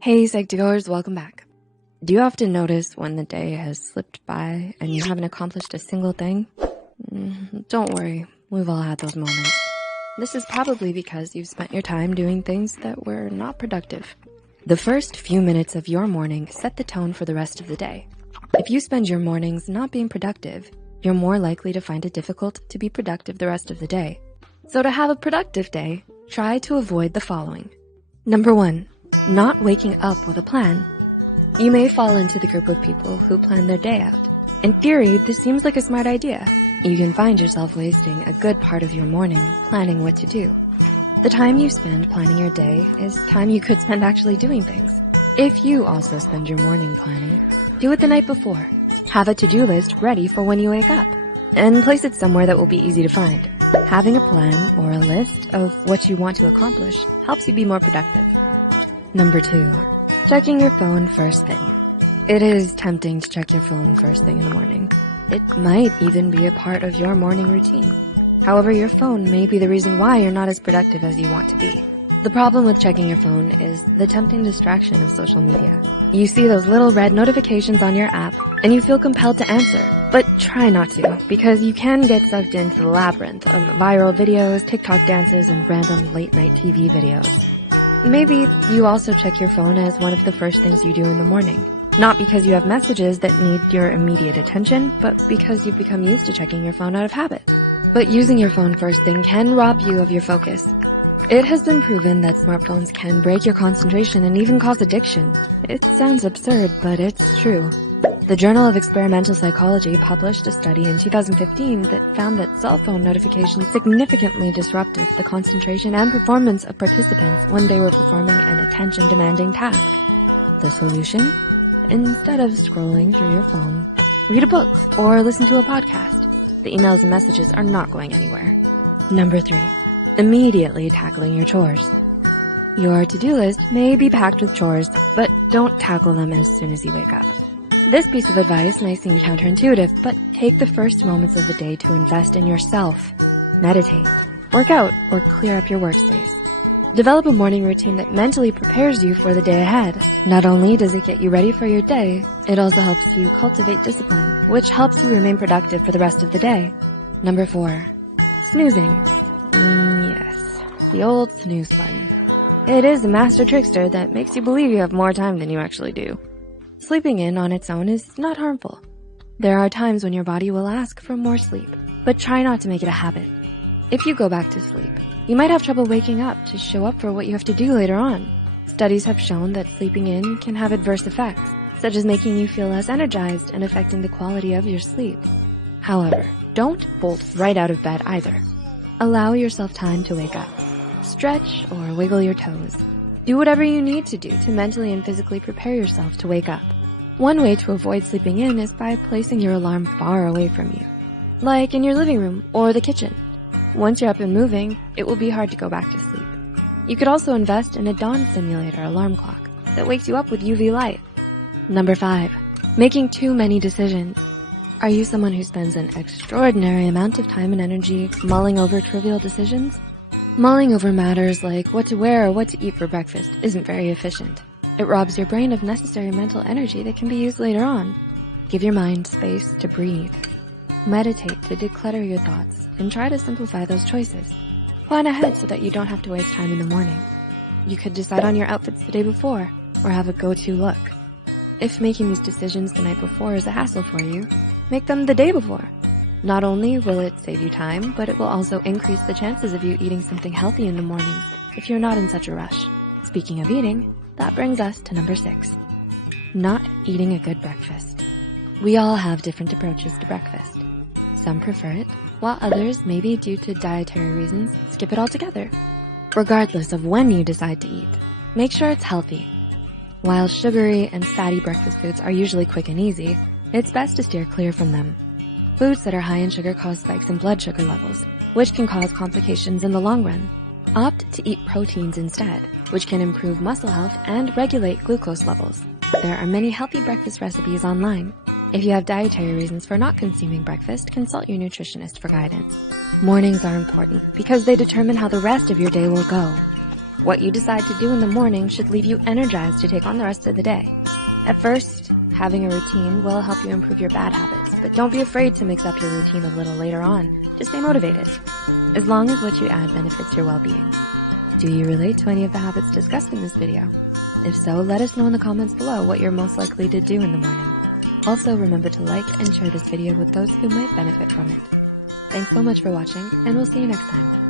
Hey Psych2Goers, welcome back. Do you often notice when the day has slipped by and you haven't accomplished a single thing? Don't worry, we've all had those moments. This is probably because you've spent your time doing things that were not productive. The first few minutes of your morning set the tone for the rest of the day. If you spend your mornings not being productive, you're more likely to find it difficult to be productive the rest of the day. So to have a productive day, try to avoid the following. Number 1. Not waking up with a plan. You may fall into the group of people who plan their day out. In theory, this seems like a smart idea. You can find yourself wasting a good part of your morning planning what to do. The time you spend planning your day is time you could spend actually doing things. If you also spend your morning planning, do it the night before. Have a to-do list ready for when you wake up, and place it somewhere that will be easy to find. Having a plan or a list of what you want to accomplish helps you be more productive. Number 2, checking your phone first thing. It is tempting to check your phone first thing in the morning. It might even be a part of your morning routine. However, your phone may be the reason why you're not as productive as you want to be. The problem with checking your phone is the tempting distraction of social media. You see those little red notifications on your app and you feel compelled to answer, but try not to because you can get sucked into the labyrinth of viral videos, TikTok dances, and random late night TV videos. Maybe you also check your phone as one of the first things you do in the morning. Not because you have messages that need your immediate attention, but because you've become used to checking your phone out of habit. But using your phone first thing can rob you of your focus. It has been proven that smartphones can break your concentration and even cause addiction. It sounds absurd, but it's true. The Journal of Experimental Psychology published a study in 2015 that found that cell phone notifications significantly disrupted the concentration and performance of participants when they were performing an attention-demanding task. The solution? Instead of scrolling through your phone, read a book or listen to a podcast. The emails and messages are not going anywhere. Number 3, immediately tackling your chores. Your to-do list may be packed with chores, but don't tackle them as soon as you wake up. This piece of advice may seem counterintuitive, but take the first moments of the day to invest in yourself. Meditate, work out, or clear up your workspace. Develop a morning routine that mentally prepares you for the day ahead. Not only does it get you ready for your day, it also helps you cultivate discipline, which helps you remain productive for the rest of the day. Number 4, snoozing. Yes, the old snooze button. It is a master trickster that makes you believe you have more time than you actually do. Sleeping in on its own is not harmful. There are times when your body will ask for more sleep, but try not to make it a habit. If you go back to sleep, you might have trouble waking up to show up for what you have to do later on. Studies have shown that sleeping in can have adverse effects, such as making you feel less energized and affecting the quality of your sleep. However, don't bolt right out of bed either. Allow yourself time to wake up. Stretch or wiggle your toes. Do whatever you need to do to mentally and physically prepare yourself to wake up. One way to avoid sleeping in is by placing your alarm far away from you, like in your living room or the kitchen. Once you're up and moving, it will be hard to go back to sleep. You could also invest in a dawn simulator alarm clock that wakes you up with UV light. Number 5, making too many decisions. Are you someone who spends an extraordinary amount of time and energy mulling over trivial decisions? Mulling over matters like what to wear or what to eat for breakfast isn't very efficient. It robs your brain of necessary mental energy that can be used later on. Give your mind space to breathe. Meditate to declutter your thoughts and try to simplify those choices. Plan ahead so that you don't have to waste time in the morning. You could decide on your outfits the day before or have a go-to look. If making these decisions the night before is a hassle for you, make them the day before. Not only will it save you time, but it will also increase the chances of you eating something healthy in the morning if you're not in such a rush. Speaking of eating, that brings us to number 6, not eating a good breakfast. We all have different approaches to breakfast. Some prefer it, while others, maybe due to dietary reasons, skip it altogether. Regardless of when you decide to eat, make sure it's healthy. While sugary and fatty breakfast foods are usually quick and easy, it's best to steer clear from them. Foods that are high in sugar cause spikes in blood sugar levels, which can cause complications in the long run. Opt to eat proteins instead, which can improve muscle health and regulate glucose levels. There are many healthy breakfast recipes online. If you have dietary reasons for not consuming breakfast, consult your nutritionist for guidance. Mornings are important because they determine how the rest of your day will go. What you decide to do in the morning should leave you energized to take on the rest of the day. At first, having a routine will help you improve your bad habits, but don't be afraid to mix up your routine a little later on to stay motivated, as long as what you add benefits your well-being. Do you relate to any of the habits discussed in this video? If so, let us know in the comments below what you're most likely to do in the morning. Also, remember to like and share this video with those who might benefit from it. Thanks so much for watching, and we'll see you next time.